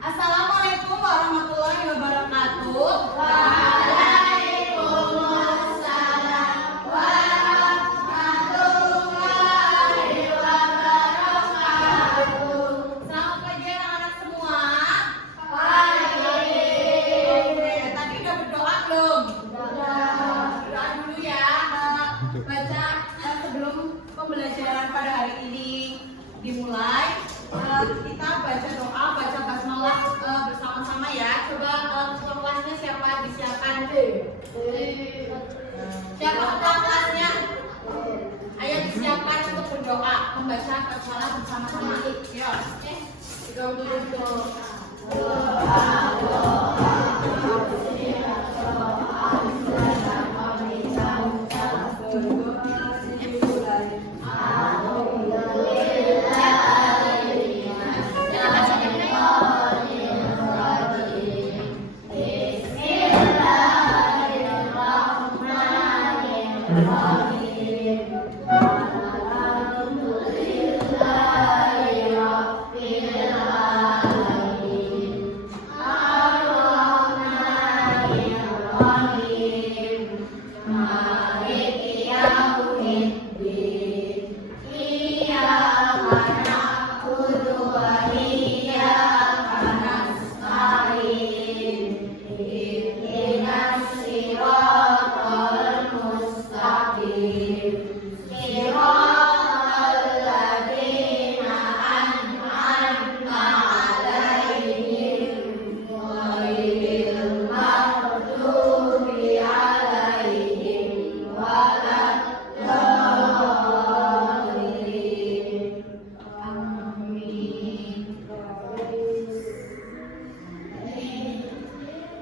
Assalamualaikum warahmatullahi wabarakatuh. Waalaikumsalam warahmatullahi wabarakatuh. Selamat pagi anak-anak semua. Pagi. Oke, tadi udah berdoa belum? Udah. Berdoa dulu ya. Baca sebelum pembelajaran pada hari ini dimulai. Kita baca doa, baca basmalah bersama-sama ya. Coba ketua kelasnya siapa? Disiapkan. Siapa ketua kelasnya? Ayo disiapkan untuk berdoa, membaca basmalah bersama-sama. Yuk. Kita dulu.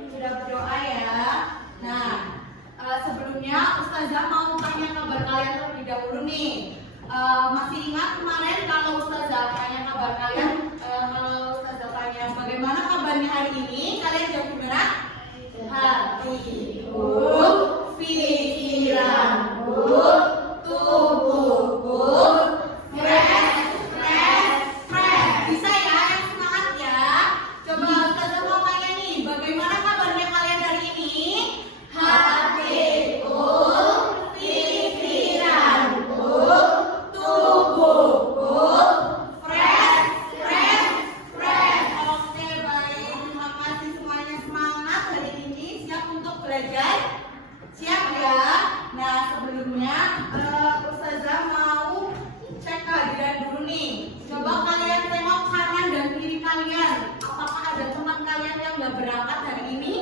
Sudah berdoa ya. Nah, sebelumnya Ustazah mau tanya kabar kalian terlebih dahulu nih. Masih ingat kemarin kalau Ustazah tanya kabar kalian? Kalau Ustazah tanya bagaimana kabarnya hari ini, kalian jawab gimana? Hatiku, pikiranku, tubuhku, fresh. Bisa ya, yang semangat ya. Coba Ustazah mau tanya nih, bagaimana kabarnya kalian hari ini? Hatiku, pikiranku, tubuhku, fresh. Oke, baik. Terima kasih semuanya, semangat hari ini, siap untuk belajar? Siap ya? Nah, sebelumnya Ustazah mau cek kehadiran dulu nih. Coba kalian tengok kanan dan kiri kalian. Apakah ada teman kalian yang nggak berangkat hari ini?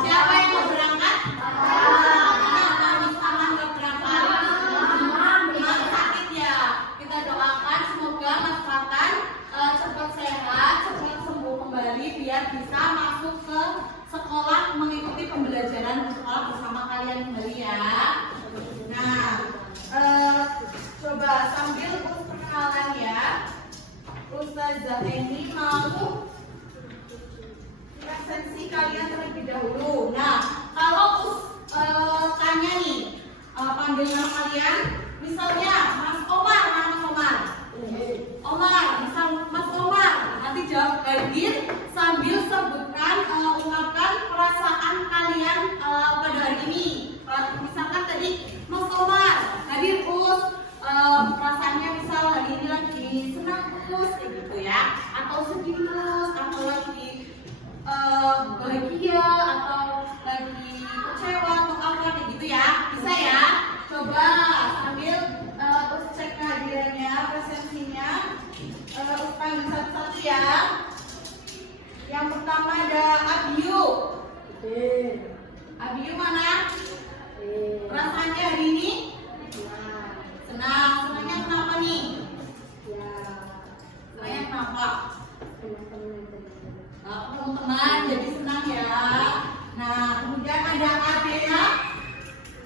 Siapa yang nggak berangkat? Sama nggak berangkat? Mas sakit ya. Kita doakan semoga Mas Fatan cepat sehat, cepat sembuh kembali biar bisa masuk ke sekolah mengikuti pembelajaran di sekolah bersama kalian kembali ya. Nah, coba sambil perkenalan ya. Ustazah ini mau presensi kalian terlebih dahulu. Nah, kalau tanya nih, panggil nama kalian, misalnya Mas Omar, mana Mas Omar? Omar, misal Mas Omar, nanti jawab hadir sambil sebutkan, ungkapkan perasaan kalian pada hari ini. Misalkan tadi Mas Omar hadir Us, perasaannya misal hari ini lagi senang Us, kayak gitu ya, atau sedih Us, atau lagi bahagia, atau lagi kecewa atau apa kayak gitu ya, bisa ya. Coba sambil terus cek kehadirannya, presensinya, panggil satu-satu ya. Yang pertama ada Abiyu. Abiyu mana? Perasaannya hari ini? Senang. Senangnya kenapa nih? Senangnya kenapa? Teman-teman jadi senang ya. Nah, kemudian ada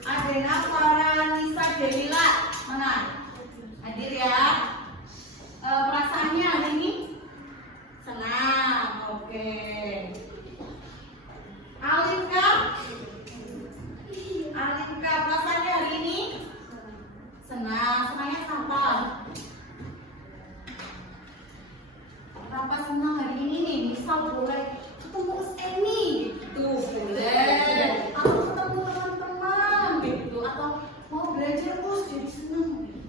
Adena Faranisa Delila. Mana? Hadir ya. Perasaannya hari ini? Senang. Oke. Alinka perasaannya hari ini? Senang. Senangnya Siapa senang hari ini nih? Misal boleh ketemu Miss Eni gitu, boleh. Atau ketemu teman-teman gitu, atau mau belajar terus jadi senang gitu.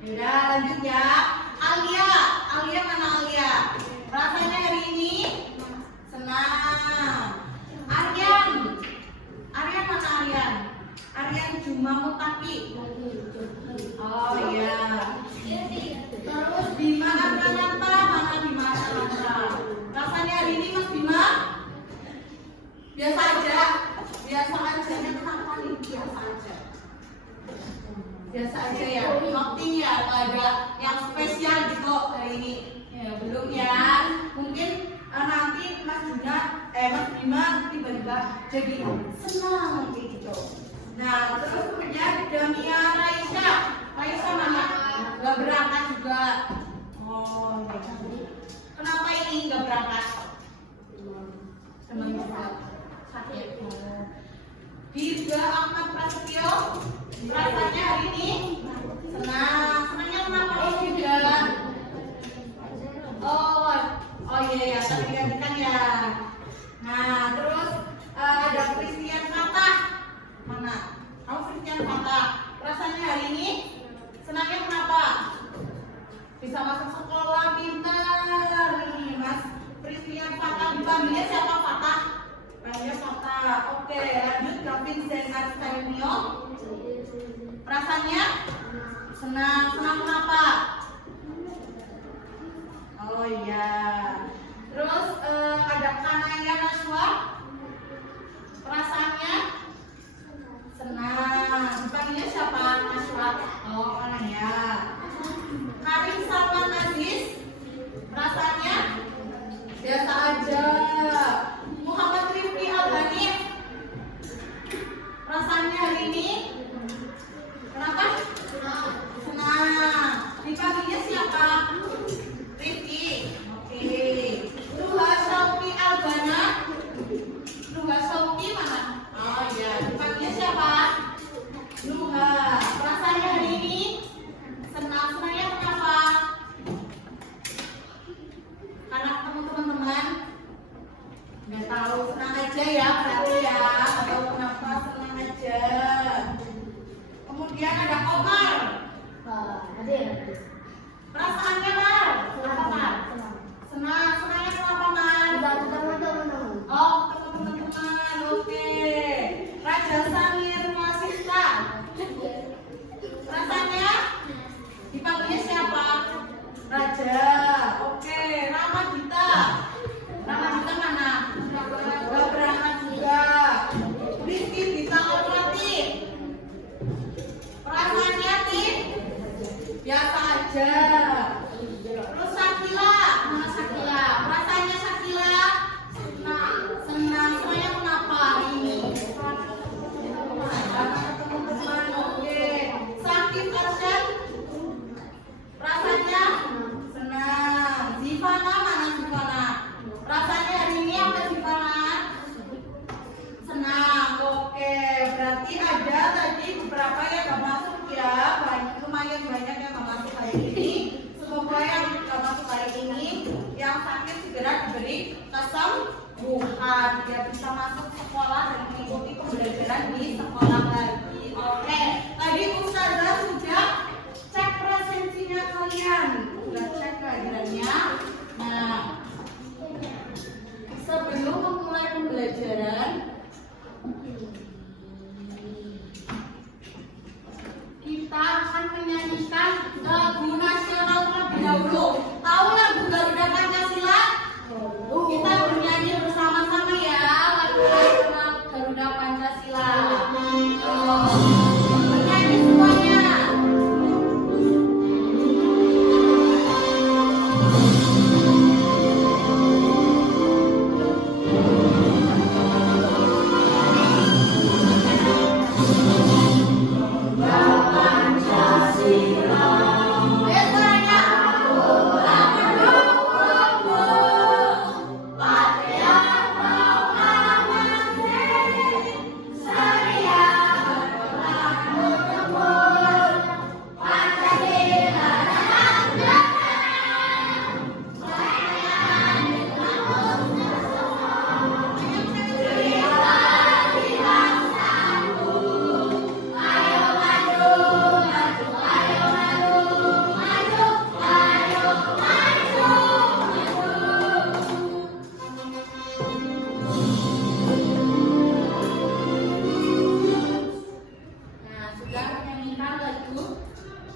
Ya, lanjut ya. Alia, Alia mana Alia? Rasanya hari ini senang. Aryan, Aryan mana Aryan? Aryan cuma Mutaki. Oh iya. Terus Bima Abranata, mana Bima Abranata? Rasanya hari ini Mas Bima? Biasa aja. Biasa aja. Kenapa nih? Biasa aja. Biasa aja ya. Nothing ya, atau ada yang spesial gitu hari ini. Ya, belum ya. Mungkin nanti Mas Bima tiba-tiba jadi senang gitu. Nah, terus kemudian Damia Raisa. Raisa mana? Gak berangkat juga. Oh, kenapa ini gak berangkat? Teman sakit. Diva Ahmad Prasetyo. Rasanya hari ini senang. Senangnya kenapa juga? Oh iya ya, tadi gantikan ya. Nah, terus ada Christian Kata. Mana? Kamu Christian Kata. Rasanya hari ini senangnya kenapa? Bisa masuk sekolah pintar nih, Mas Christian Kata. Dipanggilnya siapa Kata? Panggilnya Kata. Oke, lanjut Gavin Zainal Saimio. Rasanya senang. Senang kenapa? Oh iya. Terus ada Kanaya Naswa. Perasaannya senang. Dipanggilnya siapa? Naswa. Oh, Kanaya. Karim Salman Aziz. Perasaannya biasa aja. Muhammad Rifki Al-Hanif. Perasaannya hari ini kenapa? Senang. Dipanggilnya siapa? Rifki. Oke. Ruha Sauki Albana. Ruha Sauki mana? Oh iya. Dipanggilnya siapa? Ruha. Rasanya hari ini senang. Senangnya kenapa? Karena ketemu teman-teman. Nggak tahu, senang aja ya berarti ya. Nggak tahu kenapa, senang aja. Kemudian ada Omar. Perasaannya Mar, kenapa Mar? Senang, senangnya kenapa Mar? Oh, ketemu teman-teman, oke. Raja Samir Masista. Rasanya dipanggilnya siapa? Raja, oke. Ramadita. Ramadita mana? Gak berangkat juga. Rizky Dita Alfati. Perasaannya Tim? Biasa aja. Terus Sakila, mana Sakila? Rasanya Sakila senang. Senang. Semuanya kenapa hari ini? Teman-teman, oke. Sakit Arsyad. Rasanya senang. Zivana mana Zivana? Rasanya hari ini apa Zivana? Senang. Oke. Berarti ada tadi beberapa yang gak masuk ya. Lumayan banyak yang gak masuk hari ini. Semoga yang gak masuk hari ini yang sakit segera diberi kesembuhan biar bisa masuk sekolah dan mengikuti pembelajaran di sekolah lagi. Oke, tadi Ustazah sudah cek presensinya kalian, sudah cek kehadirannya. Nah, sebelum memulai pembelajaran kita akan menyanyikan lagu nasional terlebih dahulu. Tahu lagu Garuda Pancasila? Kita bernyanyi bersama-sama ya lagu nasional Garuda Pancasila. Bernyanyi semuanya. Pancasila.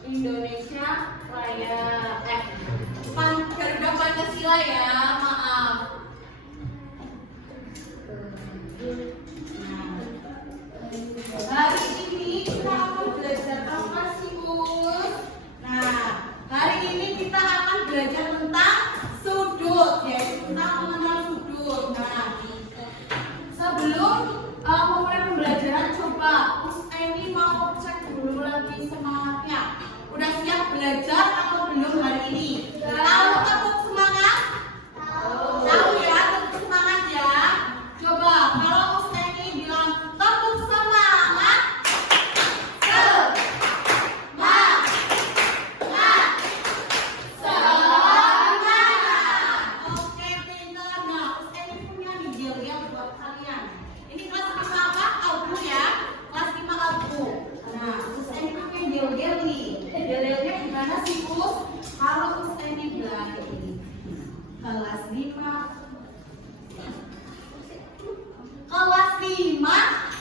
Indonesia Raya. Garuda Pancasila ya, maaf. Hari ini kita akan belajar apa sih, Us? Nah, hari ini kita akan belajar tentang sudut, yaitu tentang mengenal sudut. Nah, sebelum memulai pembelajaran, coba Us ini mau cek dulu lagi semangatnya. Udah siap belajar atau belum hari ini? Tahu tepuk semangat? Tahu ya, tepuk semangat ya. Coba kalau Us ini bilang tepuk semangat. Oke, pintar. Nah, Us ini punya nih yel-yel buat kalian. Ini kelas 5 apa? Abu ya. Kelas 5 Abu. Nah, Us ini punya yel-yel nih. Yel-yelnya gimana sih, Us? Kalau Us ini bilang ini kelas 5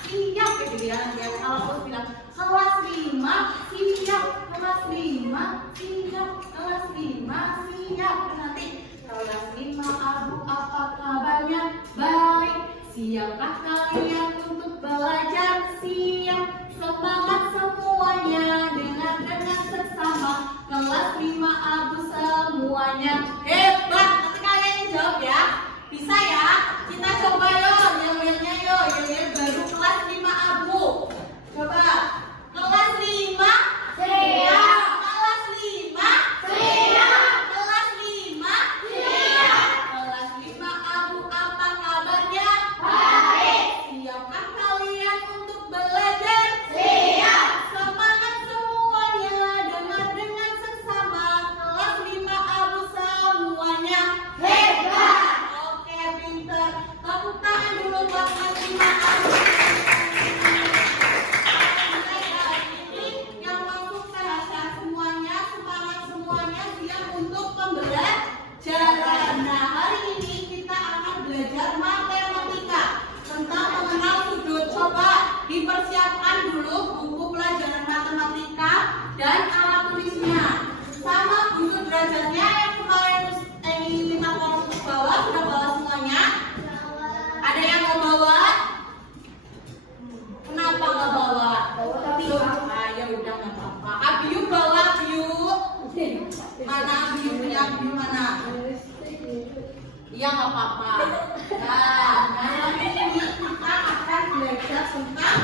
siap gitu ya. Kalau Us bilang kelas 5 siap, kelas 5 siap, kelas 5 siap. Nanti kelas 5 Abu apa kabarnya? Baik. Siapkah kalian untuk belajar? Siap. Semangat semuanya dengan seksama. Kelas 5 Abu semuanya hebat. Nanti kalian yang jawab ya. Bisa ya? Kita coba yuk, yel-yelnya yuk. Yel-yel baru kelas 5 Abu. Coba. Kelas 5 Siap. Kelas 5 Siap. Kelas 5 Siap. Kelas 5 Abu apa kabarnya? Baik. Siapkah kalian untuk belajar? Siap. Semangat semuanya dengan seksama. Kelas 5 Abu semuanya Hebat. Oke, pinter. Tepuk tangan dulu buat kelas 5 Abu. Ini yang masuk sehat-sehat semuanya, semangat semuanya, siap untuk pembelajaran. Nah, hari ini kita akan belajar matematika tentang mengenal sudut. Coba dipersiapkan dulu buku pelajaran matematika dan alat tulisnya, sama buku derajatnya yang kemarin minta tolong untuk bawa. Sudah bawa semuanya? Ada yang mau bawa? Kenapa nggak bawa? Ya udah nggak apa-apa. Abiu bawa, Abiu. Mana Abiu? Ya Abiu mana? Iya nggak apa-apa. Nah, hari ini kita akan belajar tentang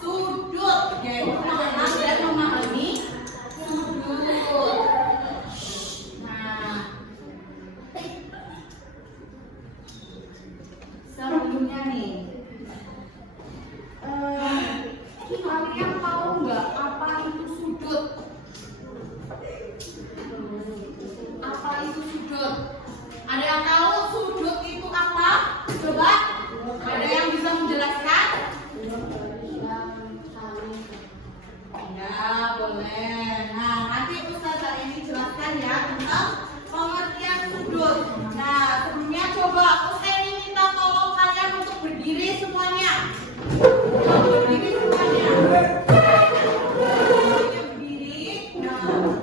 sudut, yaitu mengenal dan memahami sudut. Nah, sebelumnya nih, kalian tahu nggak apa itu sudut? Apa itu sudut? Ada yang tahu sudut itu apa? Coba, ada yang bisa menjelaskan? Ya, boleh. Nah, nanti Ustazah ini jelaskan ya tentang pengertian sudut. Nah, sebelumnya coba Ustazah ini minta tolong kalian untuk berdiri semuanya. Berdiri semuanya. Berdiri. Nah,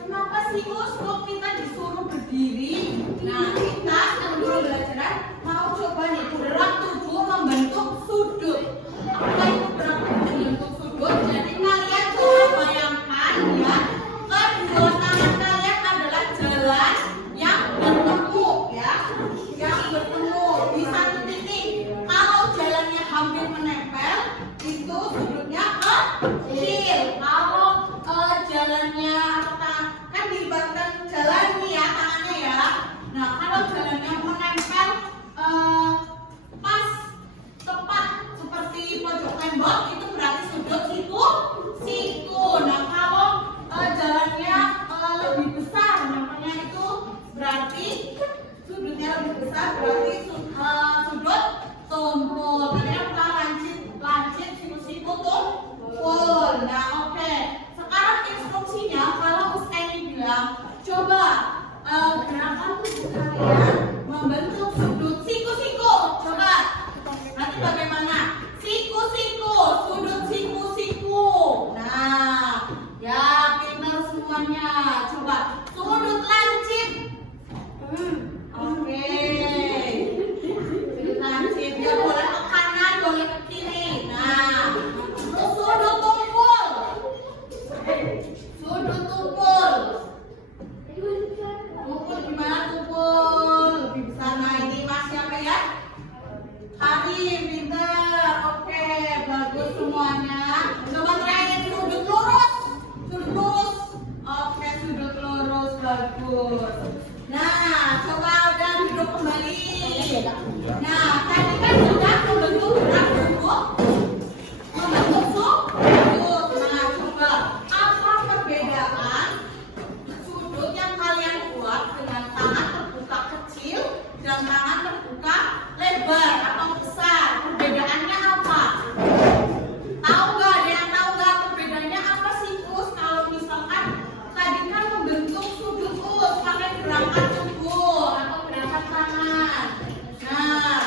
kenapa sih Us kok kita disuruh berdiri? Nah, kita sebelum belajar mau coba nih gerak tubuh membentuk sudut. Apa itu gerak tubuh membentuk sudut? Jadi kalian coba bayangkan ya, kedua tangan kalian adalah jalan yang bertemu ya, yang bertemu di satu titik. Kalau jalannya hampir menempel, itu sudutnya kecil. Kalau jalannya kan dilibatkan jalan nih ya, tangannya ya. Nah, kalau jalannya menempel pas tepat seperti pojok tembok, itu berarti sudut siku. Nah, kalau jalannya lebih besar, namanya itu berarti sudutnya lebih besar, berarti sudut tumpul. Kalian pernah lancip siku tumpul. Nah, oke. Sekarang instruksinya kalau Ustaz bilang, coba gerakan tubuh kalian membentuk sudut siku. Coba. Nanti bagaimana? Siku, sudut siku. Nah, ya semuanya. Coba sudut lancip. Oke. Sudut lancip. Ya boleh ke kanan, boleh ke kiri. Nah, terus sudut tumpul. Sudut tumpul. Tumpul gimana tumpul? Lebih besar. Nah, ini Mas siapa ya? Karim, pinter. Oke, bagus semuanya. Coba terakhir sudut lurus. Sudut lurus. Oke, sudut lurus bagus. Nah, coba udah duduk kembali. Nah, tadi kan sudah membentuk gerak tubuh. Membentuk sudut. Nah, coba apa perbedaan sudut yang kalian buat dengan tangan terbuka kecil dan tangan terbuka lebar atau besar? Perbedaannya apa? Tahu nggak? Ada yang tahu nggak perbedaannya apa sih, Us? Kalau misalkan tadi kan membentuk sudut Us pakai gerakan tubuh atau gerakan tangan. Nah,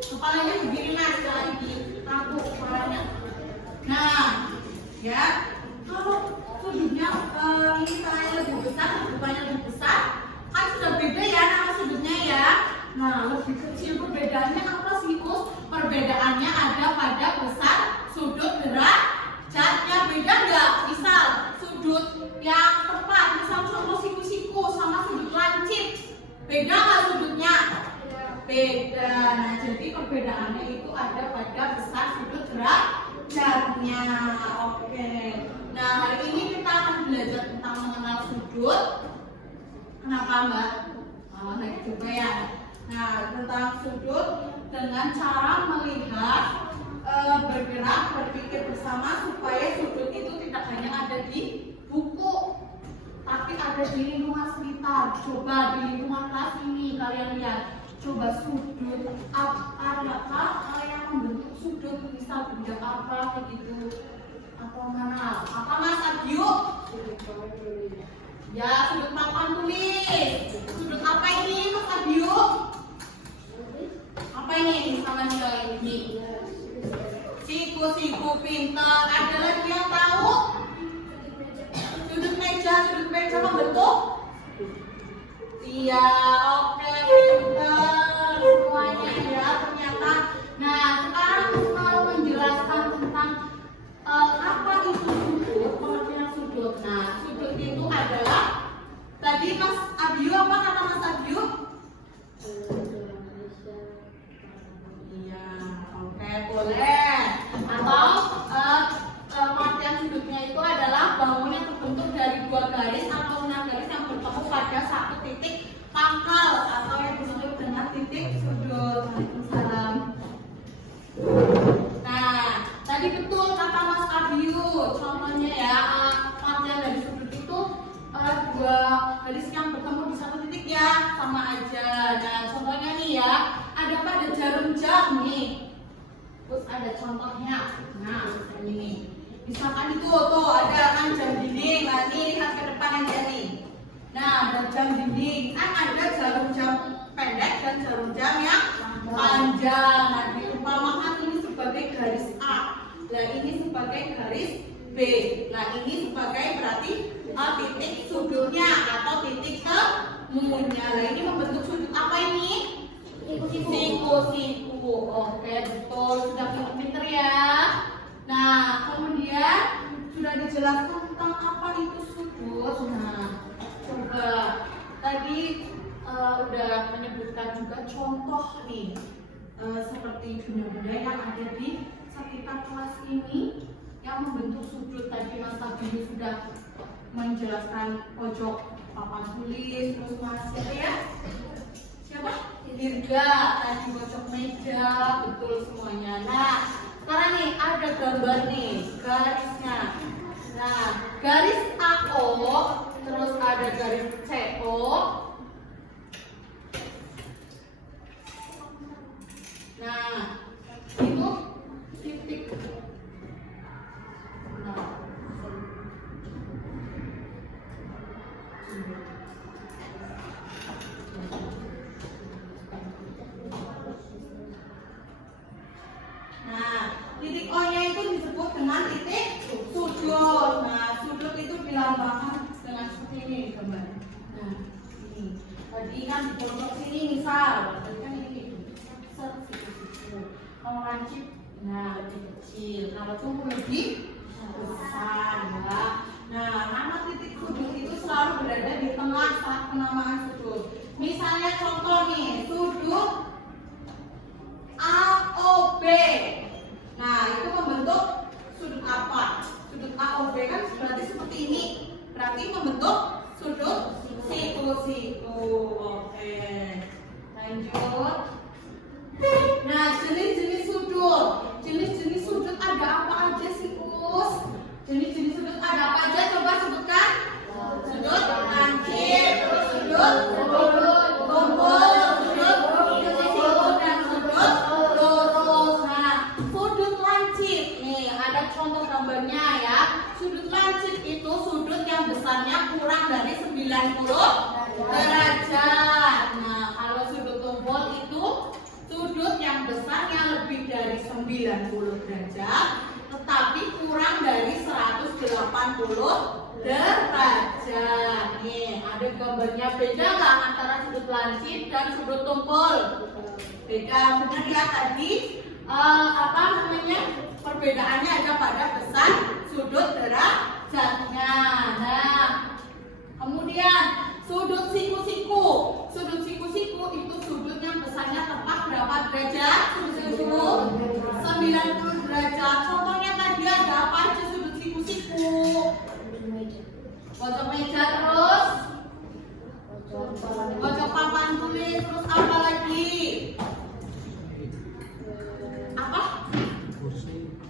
kepalanya begini Mas, jangan ditangkuk kepalanya. Nah, ya, kalau sudutnya ini tangannya lebih besar, terbukannya lebih besar, kan sudah beda ya nama sudutnya ya. Nah, lebih kecil perbedaannya apa sih, Us? Perbedaannya ada pada besar sudut derajatnya. Beda nggak? Misal sudut yang tepat, misal contoh siku-siku sama sudut lancip. Beda nggak sudutnya? Beda. Nah, jadi perbedaannya itu ada pada besar sudut derajatnya. Oke. Nah, hari ini kita akan belajar tentang mengenal sudut. Kenapa Mbak? Lagi coba ya. Nah, tentang sudut dengan cara melihat, bergerak, berpikir bersama supaya sudut itu tidak hanya ada di buku, tapi ada di lingkungan sekitar. Coba di lingkungan kelas ini kalian lihat. Coba sudut adakah yang membentuk sudut, misal benda apa kayak gitu atau mana? Apa Mas Abyu? Ya, sudut papan tulis. Sudut apa ini Mas Abyu? Apa ini sama ini? Siku pinter. Ada lagi yang tahu? Sudut meja membentuk? Iya, oke, pinter semuanya ya ternyata. Nah, sekarang mau menjelaskan tentang apa itu sudut, pengertian sudut. Nah, sudut itu adalah tadi Mas Abyu, apa kata Mas Abyu? Iya, oke, boleh. Atau pengertian sudutnya itu adalah bangunan yang terbentuk dari dua garis atau 6 garis yang bertemu pada satu titik pangkal atau yang disebut dengan titik sudut. Waalaikumsalam. Nah, tadi betul kata Mas Abyu. Contohnya ya, pengertian dari sudut itu dua garis yang bertemu di satu titik ya, sama aja. Nah, contohnya nih ya, ada pada jarum jam nih. Terus ada contohnya. Nah, seperti ini. Misalkan itu tuh ada kan jam dinding. Nah, ini lihat ke depan aja nih. Nah, ada jam dinding. Kan ada jarum jam pendek dan jarum jam yang panjang. Nah, diumpamakan ini sebagai garis A. Nah, ini sebagai garis B. Nah, ini sebagai berarti titik sudutnya atau titik temunya. Nah, ini membentuk sudut apa ini? Siku. Oke, betul. Sudah pinter ya. Nah, kemudian sudah dijelaskan tentang apa itu sudut. Nah, coba tadi udah menyebutkan juga contoh nih, seperti benda-benda yang ada di sekitar kelas ini yang membentuk sudut. Tadi Mas Abyu sudah menjelaskan pojok papan tulis, terus Mas siapa ya? Siapa? Dirga, tadi pojok meja, betul semuanya. Nah, sekarang nih ada gambar nih, garisnya. Nah, garis AO, terus ada garis CO. Nah, itu titik. Nah, titik O-nya itu disebut dengan titik sudut. Nah, sudut itu dilambangkan dengan seperti ini gambar. Nah, ini. Tadi kan di pojok sini misal, tadi kan ini siku-siku. Kalau lancip, nah lebih kecil. Kalau tumpul lebih besar, ya. Nah, nama titik sudut itu selalu berada di tengah saat penamaan sudut. Misalnya contoh nih, sudut AOB. Nah, itu membentuk sudut apa? Sudut AOB kan berarti seperti ini. Berarti membentuk sudut siku-siku. Oke. Lanjut. Nah, jenis-jenis sudut. Jenis-jenis sudut ada apa aja sih, Us? Jenis-jenis sudut ada apa aja? Coba sebutkan. Sudut lancip, sudut kumpul, sudut siku dan sudut lurus. Nah, sudut lancip. Nih, ada contoh gambarnya ya. Sudut lancip itu sudut yang besarnya kurang dari 90 derajat. Nah, kalau sudut kumpul itu sudut yang besarnya lebih dari 90 derajat tetapi kurang dari 180 derajat. Nih, ada gambarnya, beda nggak antara sudut lancip dan sudut tumpul? Beda. Benar ya tadi apa namanya? Perbedaannya ada pada besar sudut derajatnya. Nah, kemudian sudut siku-siku. Sudut siku-siku itu sudut yang besarnya tepat berapa derajat? 90 derajat. Contohnya tadi ada apa aja sudut siku-siku? Pojok meja, terus pojok papan tulis, terus apa lagi? Apa?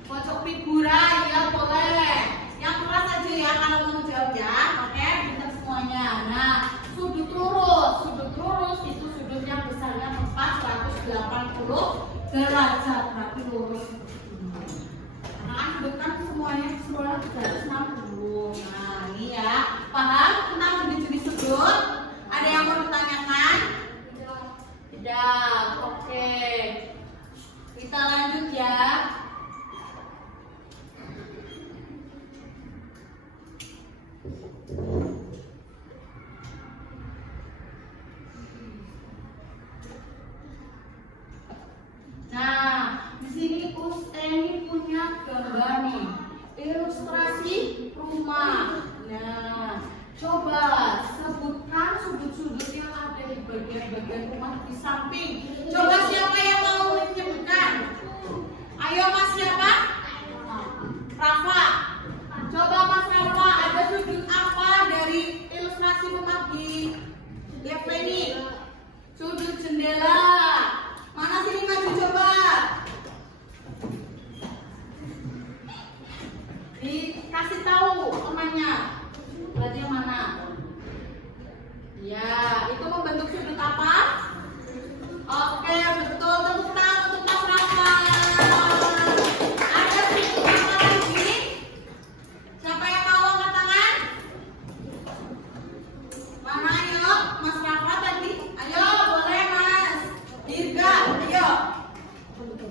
Pojok figura, ya boleh. Yang keras aja ya kalau mau jawab ya. Oke, pintar semuanya. Nah, sudut lurus. Sudut lurus itu sudut yang besarnya tepat 180 derajat. Berarti lurus. Nah, sudut kan semuanya semua 360. Nah, ini ya. Paham tentang jenis-jenis sudut? Ada yang mau ditanyakan? Tidak. Oke. Kita lanjut ya. Nah, di sini Eni punya gambar nih, ilustrasi rumah. Nah, coba sebutkan sudut-sudut yang ada di bagian-bagian rumah di samping. Coba siapa yang mau menyebutkan? Ayo Mas, siapa? Rafa. Coba Mas Rafa, ada sudut apa dari ilustrasi rumah di DP ini? Sudut jendela. Mana sini maju coba. Dikasih tahu temannya. Berarti yang mana? Ya, itu membentuk sudut apa? Oke, betul. Tepuk tangan untuk Mas Rafa. Ada sudut apa lagi? Siapa yang mau angkat tangan? Mana ayo? Mas Rafa tadi. Ayo, boleh Mas. Dirga, ayo.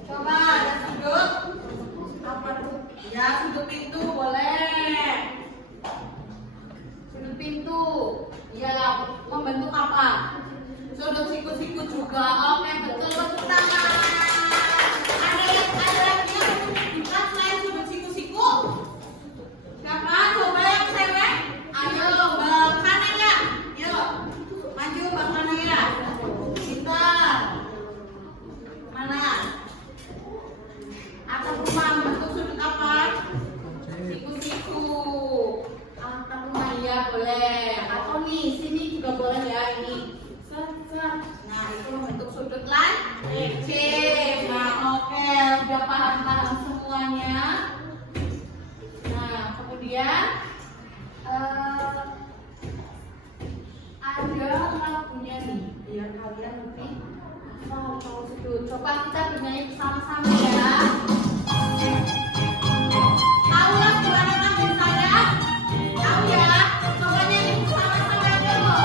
Coba ada sudut apa tuh? Ya, sudut pintu boleh. Sudut pintu. Iya, membentuk apa? Sudut siku-siku juga. Oke, betul. Tepuk tangan. Ada lagi yang bisa selain sudut siku-siku? Siapa? Coba yang cewek. Ayo, Mbak Kanaya. Yuk, maju Mbak Kanaya. Pintar. Mana? Atap rumah bentuk sudut apa? Siku-siku. Atap rumah ya boleh. Atau nih sini juga boleh ya ini. Nah itu bentuk sudut lancip. Nah oke, udah paham semuanya. Nah kemudian ada lagunya nih biar kalian lebih tahu sudut. Coba kita bernyanyi bersama-sama ya. Tahu lagu anak-anak dari saya? Tahu ya? Coba nyanyi bersama-sama dulu.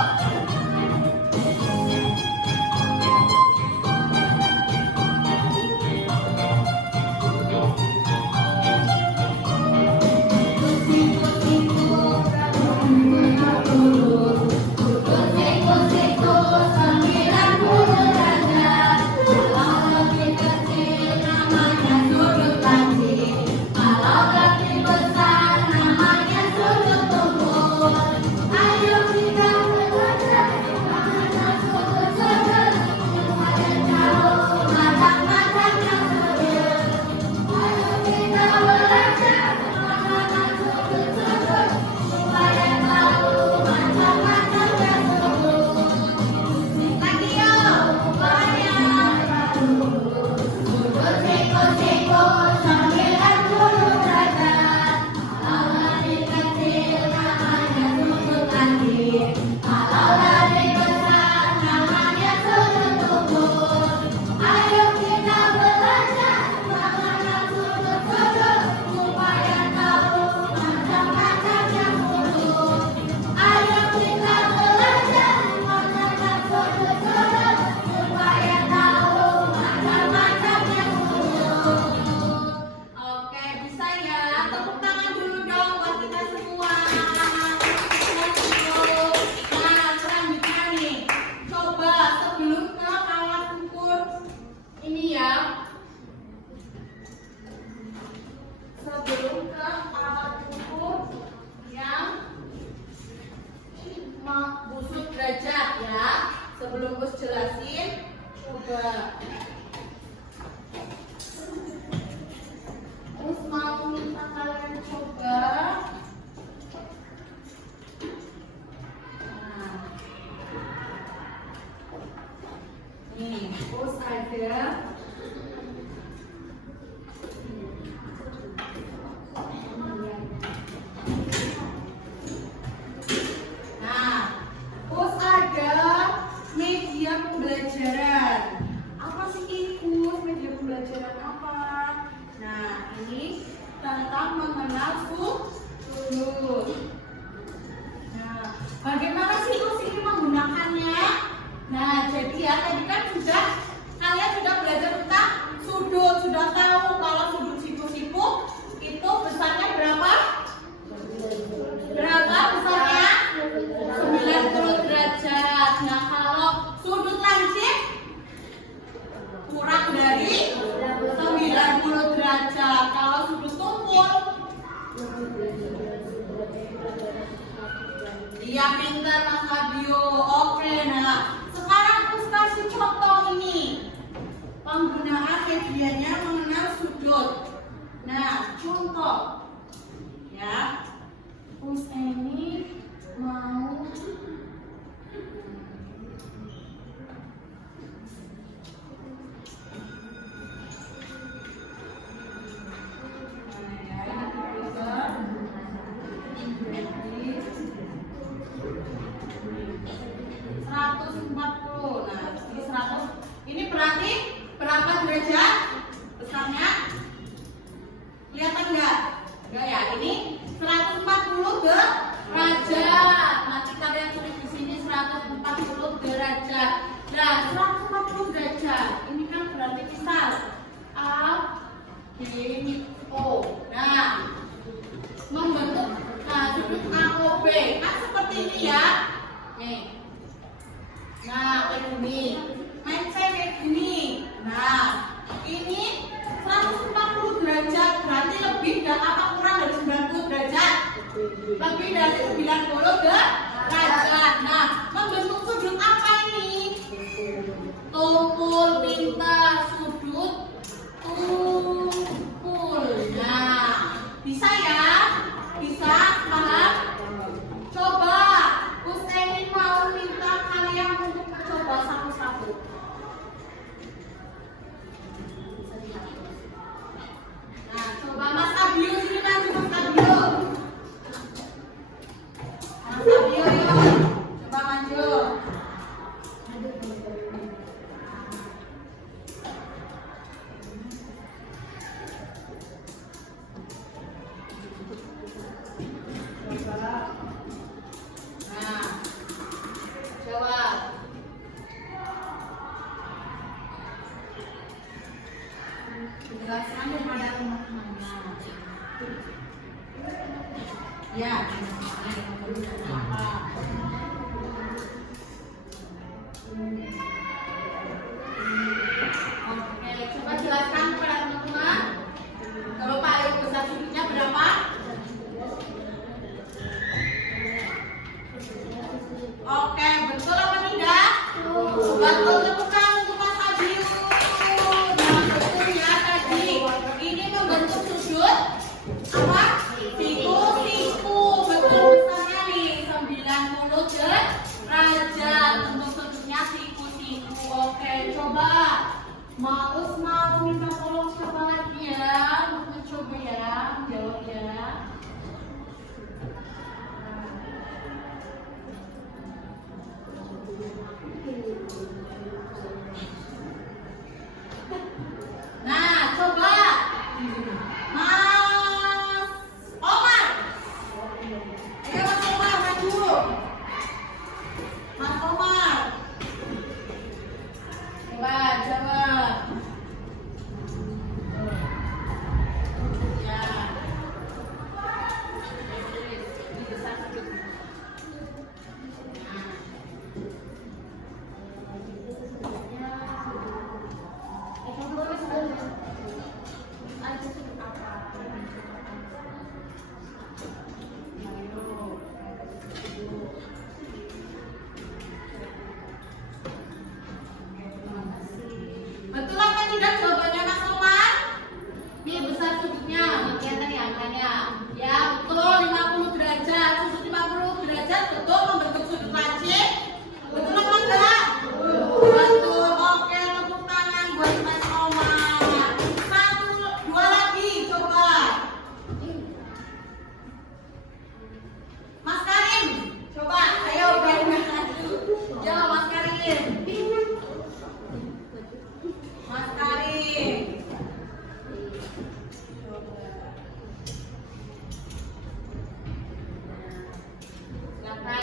coba. Terus mau minta kalian coba. Nah. Nih, terus ada media pembelajaran. Apa sih ikut media pembelajaran apa? Nah, ini tentang mengenal sudut. Nah, bagaimana sih ini menggunakannya? Nah, jadi ya tadi kan kalian sudah belajar tentang sudut, sudah tahu kalau sudut siku-siku itu besarnya berapa? Berapa besarnya? 90 derajat. Nah, kalau sudut lancip kurang dari 90 derajat. Kalau sudut tumpul, iya pintar Mas Fabio. Oke, nah sekarang aku kasih contoh ini penggunaan medianya mengenal sudut. Nah, contoh ya, terus ini mau ini berarti berapa derajat besarnya? Kelihatan nggak? Enggak ya, ini 140 derajat. Nanti kalian tulis di sini 140 derajat. Nah, 140 derajat. Ini kan berarti misal A, B, O. Nah, membentuk sudut AOB kan seperti ini ya. Nih. Nah, kayak gini. Main kayak gini. Nah, ini 140 derajat berarti lebih dan apa kurang dari 90 derajat? Lebih dari 90 derajat. Nah, membentuk sudut apa ini? Tumpul, pintar, sudut tumpul. Nah, bisa ya? Bisa? Paham? Coba, Ustazin mau minta kalian untuk coba satu-satu. Nah, coba Mas Abio sini maju Mas Abio. Mas Abio yuk, coba maju. Nah, coba. Jelaskan kepada teman-temannya. Ya, apa? Oke, coba jelaskan kepada teman-teman. Kalau paling besar sudutnya berapa? Oke, betul apa tidak? Betul, temukan untuk Mas Fabio. Nah, betul ya tadi. Ini membentuk sudut apa? Siku-siku. Betul besarnya nih 90 derajat. Untuk sudutnya siku-siku. Oke, coba. Mau minta tolong siapa lagi ya untuk mencoba ya, menjawab ya. Nah, coba Mas Omar. Ayo Mas Omar maju. Mas Omar. Coba jawab. Ya. Ini besar sedikit.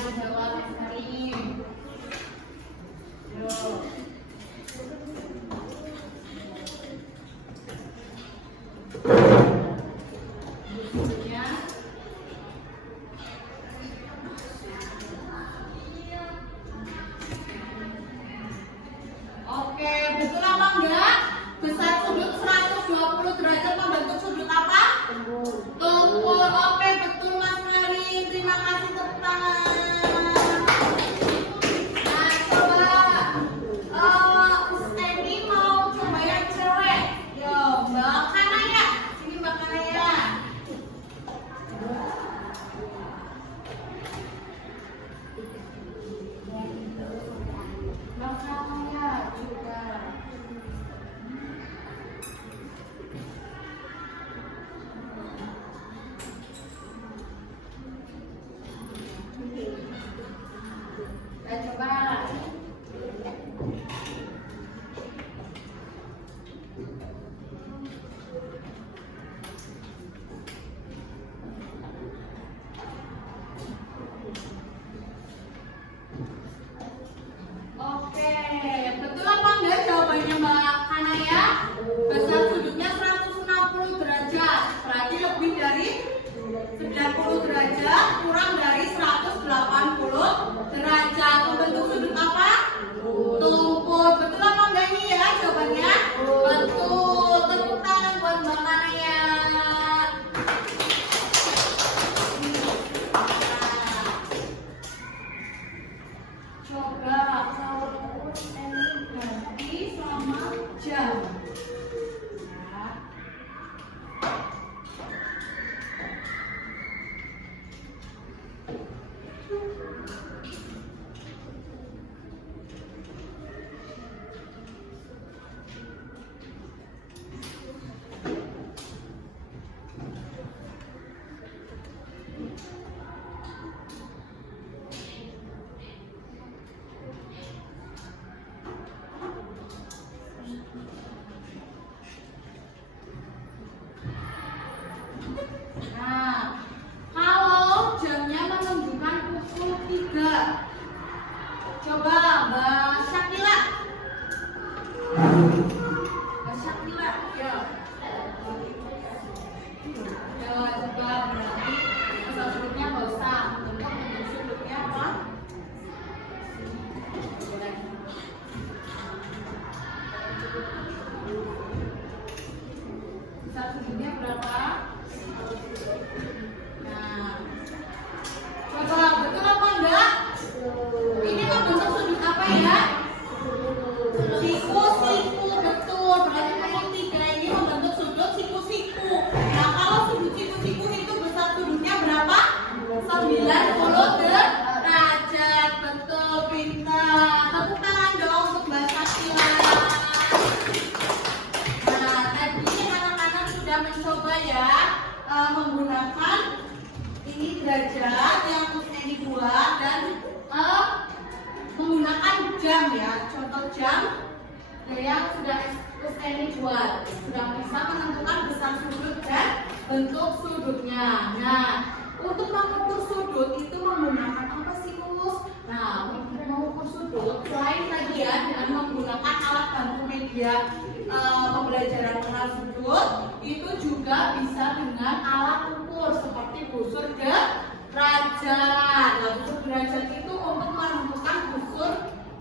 dijawab Mas Karim. Yuk. Sudutnya. Oke, betul apa enggak? Besar sudut 120 derajat membentuk sudut apa? Tumpul. Oke, betul Mas Karim. Terima kasih, tepuk tangan. Nah, coba Usteni mau coba yang cewek. Yo, Mbak Kanaya. Sini Mbak Kanaya. Mbak Kanaya juga. Kita coba. Oke, betul apa enggak jawabannya Mbak Kanaya? Besar sudutnya 160 derajat, berarti lebih dari 90 derajat, kurang dari 180 derajat. Membentuk sudut apa? Tumpul. Betul apa enggak ini ya jawabannya? Betul. Tepuk tangan buat Mbak Kanaya. Coba kalau ini ganti sama jam. Ya. Nah, kalau jamnya menunjukkan pukul 3. Coba Mbak Syakila. Mbak Syakila, ya. Ya, coba berarti besar sudutnya nggak usah. Untuk sudutnya apa? Besar sudutnya berapa? Nah, coba betul apa enggak? Ini membentuk sudut apa ya? Siku-siku, betul. Berarti nomor 3 ini membentuk sudut siku-siku. Nah, kalau sudut siku-siku itu besar sudutnya berapa? 90 derajat. Betul, pintar. Tepuk tangan dong untuk Mbak Sakila. Nah, tadi anak-anak sudah mencoba ya menggunakan ini derajat yang Usteni buat dan menggunakan jam ya, contoh jam yang sudah Usteni buat, sudah bisa menentukan besar sudut dan bentuk sudutnya. Nah, untuk mengukur sudut itu menggunakan apa sih Us? Nah, untuk mengukur sudut selain tadi ya dengan menggunakan alat bantu media pembelajaran mengenal sudut, itu juga bisa dengan alat ukur seperti busur derajat. Nah, busur derajat itu untuk menentukan busur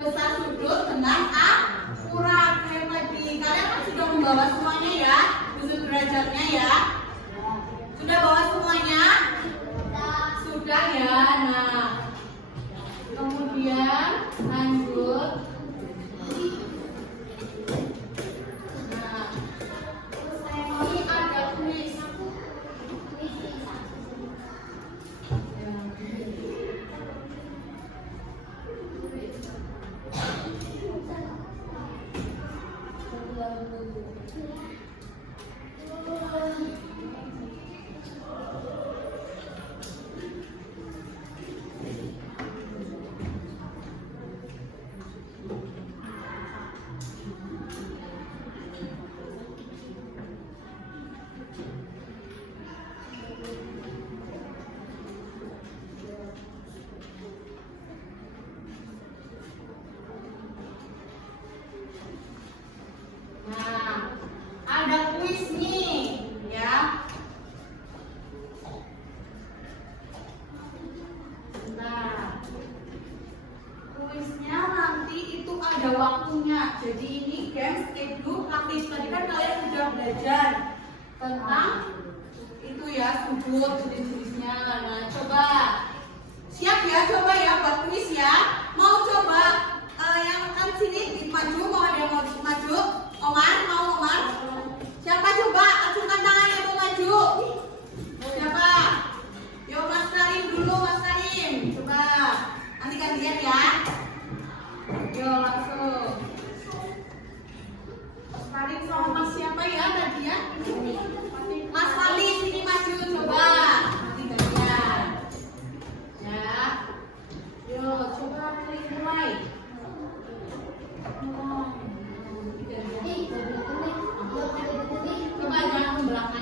besar sudut dengan akurat kayak tadi. Kalian kan sudah membawa semuanya ya, busur derajatnya ya. Sudah bawa semuanya? Sudah ya. Nah, kemudian lanjut. Nah, ini ada kuis. waktunya. Jadi ini games edukatif. Tadi kan kalian sudah belajar tentang itu ya, sudut, jenis-jenisnya. Nah, coba siap ya, coba ya buat kuis ya. Mau coba yang kan sini maju, mau ada yang mau maju? Omar, mau Omar? Siapa coba? Acungkan tangannya mau maju. Siapa? Yo Mas Karim dulu, Mas Karim. Coba. Nanti gantian ya. Yo langsung. Mas Karim sama Mas siapa ya tadi ya? Mas Wali sini maju coba. Nanti gantian. Ya. Yo coba mulai. Coba jangan ke belakang.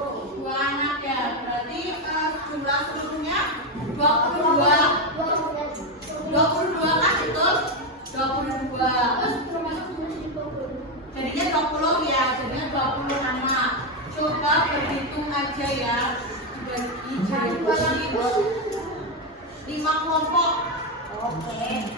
Dua anak ya. Berarti jumlah seluruhnya 22. 22 kan betul? 22. Jadinya 20 ya. Jadinya 20 anak. Coba berhitung aja ya. Bagi jadi 5 kelompok. Oke.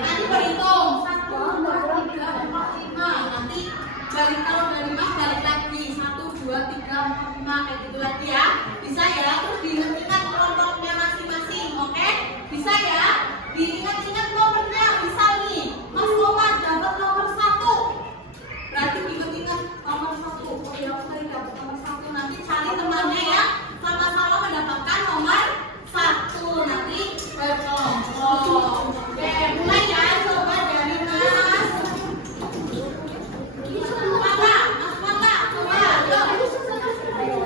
Nanti berhitung 1, 2, 3, 4, 5. Nanti balik kalau udah 5 balik lagi 1, 2, 3, 4, 5 kayak gitu lagi ya. Bisa ya. Terus diingat kelompoknya masing-masing. Oke? Bisa ya. Diingat-ingat nomornya. Misal nih Mas Omar dapat nomor 1. Berarti diingat-ingat nomor 1. Oh ya, saya dapat nomor 1. Nanti cari temannya ya. Sama-sama mendapatkan nomor 1. Nanti berkelompok. Oke, mulai ya. Coba dari Mas Mata. Mas Mata, coba. Yuk. Ayo.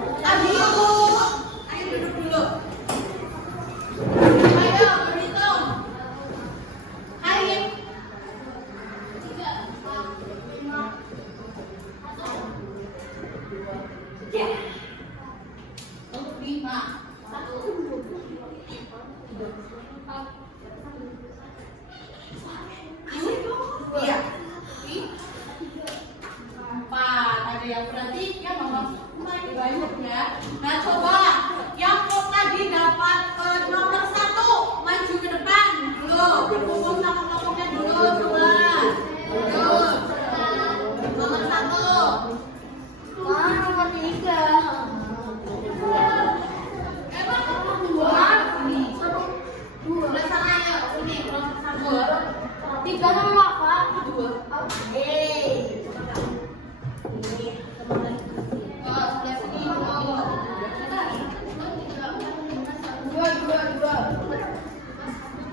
Ayo duduk dulu. Ayo berhitung. Harim. 3, 4, 5. 5. Iya. 4. Ada yang berarti ya nomor 4 banyak ya. Nah coba yang kok tadi dapat nomor 1 maju ke depan dulu. Berkumpul sama kelompoknya dulu coba. Yuk. Nomor 1. Nomor 3. Emang nomor 2 ini. Udah sana yuk. Sini nomor 1. 3 sama apa? 2. Oke. Sebelah sini dulu. 2.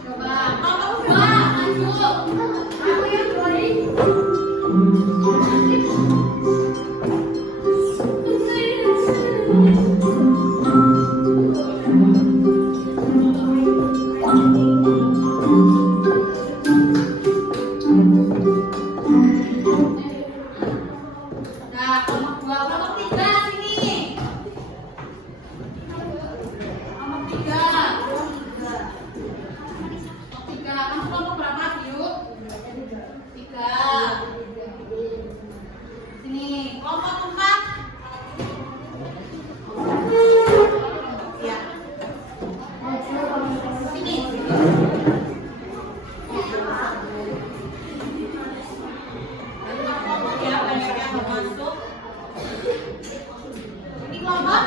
Coba nomor 2 maju. Aku yang 2 ini. Nah, nomor 2, nomor 3 sini. Nomor 3. Kamu kelompok berapa, yuk? 3. Sini, kelompok 4. Ya. Sini. Kelompok ya, banyak yang mau masuk. Ini kelompok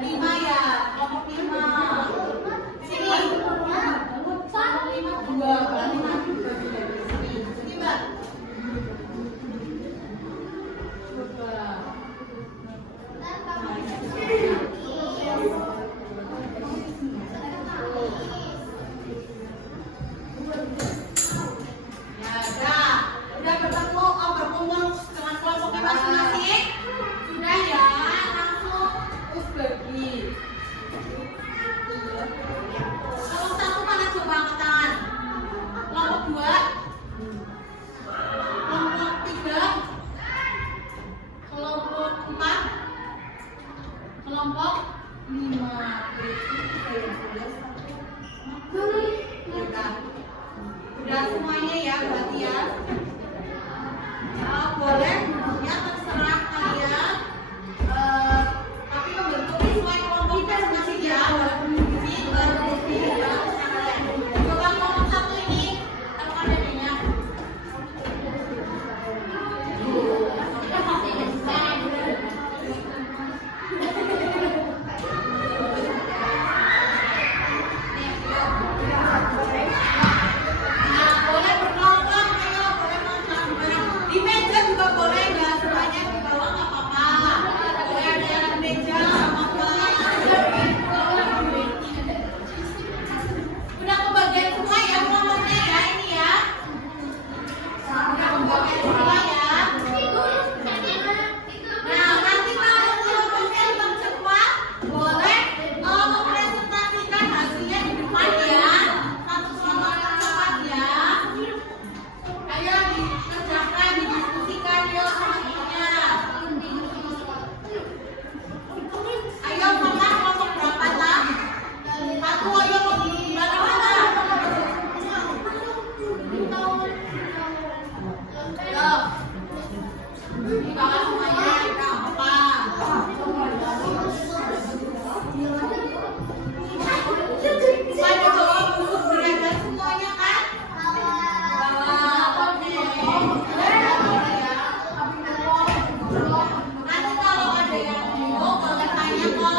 5 ya, kelompok 5. Sini. 5, 2, berarti maju. Sini, Mbak. Coba.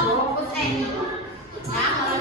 Bungkus Eni. Ya, kalau